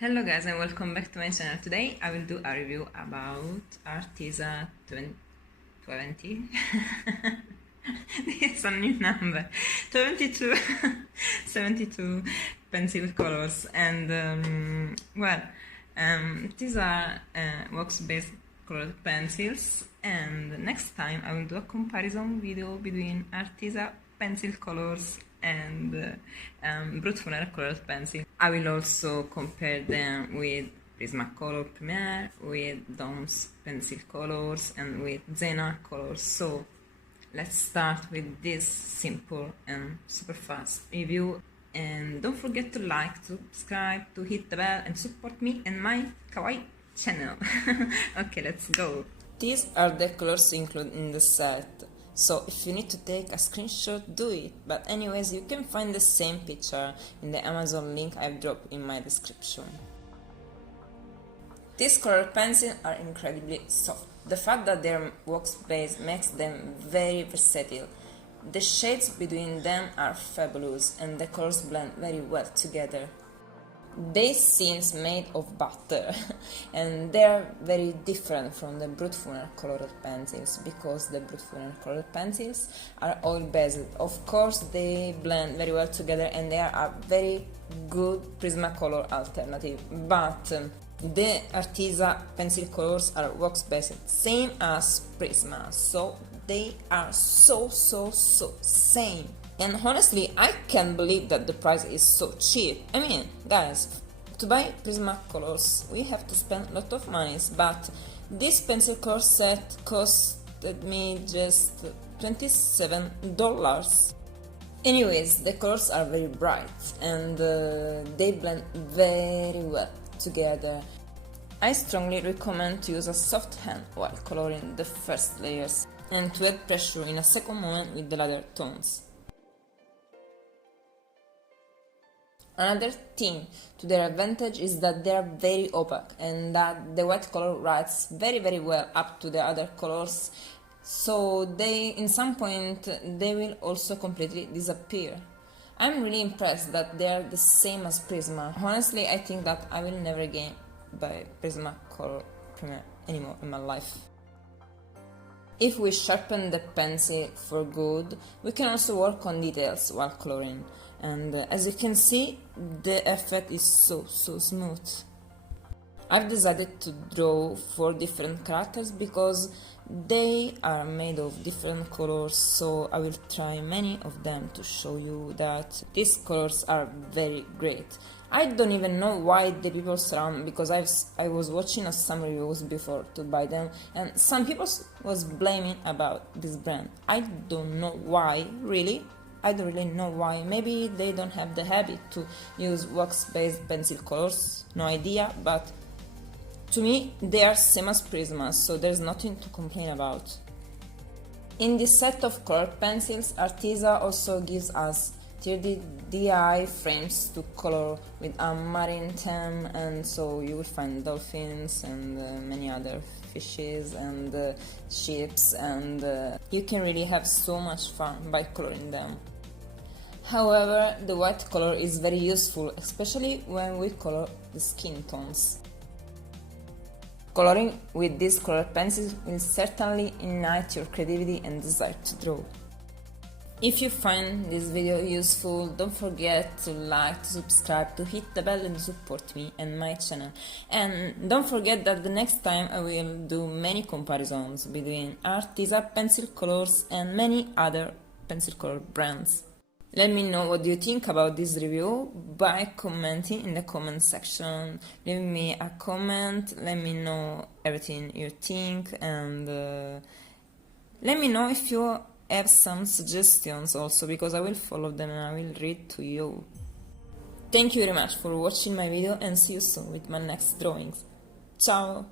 Hello guys and welcome back to my channel. Today I will do a review about Arteza 20. It's a new number. 22 72 pencil colors and these are wax-based colored pencils, and next time I will do a comparison video between Arteza pencil colors and brutfuner colored pencil. I will also compare them with Prismacolor Premiere, with Dom's pencil colors, and with Zena colors. So let's start with this simple and super fast review. And don't forget to like, to subscribe, to hit the bell, and support me and my kawaii channel. Okay, let's go. These are the colors included in the set. So if you need to take a screenshot, do it. But anyways, you can find the same picture in the Amazon link I've dropped in my description. These colored pencils are incredibly soft. The fact that they're wax-based makes them very versatile. The shades between them are fabulous and the colors blend very well together. They seem made of butter and they are very different from the brutfuner colored pencils, because the brutfuner colored pencils are oil based. Of course they blend very well together and they are a very good Prismacolor alternative, but the Arteza pencil colors are wax based, same as Prisma, so they are so same. And honestly, I can't believe that the price is so cheap. I mean, guys, to buy Prismacolors, we have to spend a lot of money, but this pencil color set costed me just $27. Anyways, the colors are very bright and they blend very well together. I strongly recommend to use a soft hand while coloring the first layers and to add pressure in a second moment with the latter tones. Another thing to their advantage is that they are very opaque and that the white color rides very well up to the other colors, so in some point they will also completely disappear. I'm really impressed that they are the same as Prisma. Honestly, I think that I will never again buy Prismacolor Premiere anymore in my life. If we sharpen the pencil for good, we can also work on details while coloring. And as you can see, the effect is so smooth. I've decided to draw 4 different characters because they are made of different colors, so I will try many of them to show you that these colors are very great. I don't even know why the people surround, because I was watching some reviews before to buy them, and some people was blaming about this brand. I don't know why, really. I don't really know why. Maybe they don't have the habit to use wax-based pencil colors, no idea, but to me they are same as Prisma, so there's nothing to complain about. In this set of colored pencils, Arteza also gives us 3D DI frames to color with a marine theme, and so you will find dolphins and many other fishes and ships, and you can really have so much fun by coloring them. However, the white color is very useful, especially when we color the skin tones. Coloring with these colored pencils will certainly ignite your creativity and desire to draw. If you find this video useful, don't forget to like, to subscribe, to hit the bell and support me and my channel. And don't forget that the next time I will do many comparisons between Arteza pencil colors and many other pencil color brands. Let me know what you think about this review by commenting in the comment section. Leave me a comment, let me know everything you think, and let me know if you have some suggestions also, because I will follow them and I will read to you. Thank you very much for watching my video, and see you soon with my next drawings. Ciao!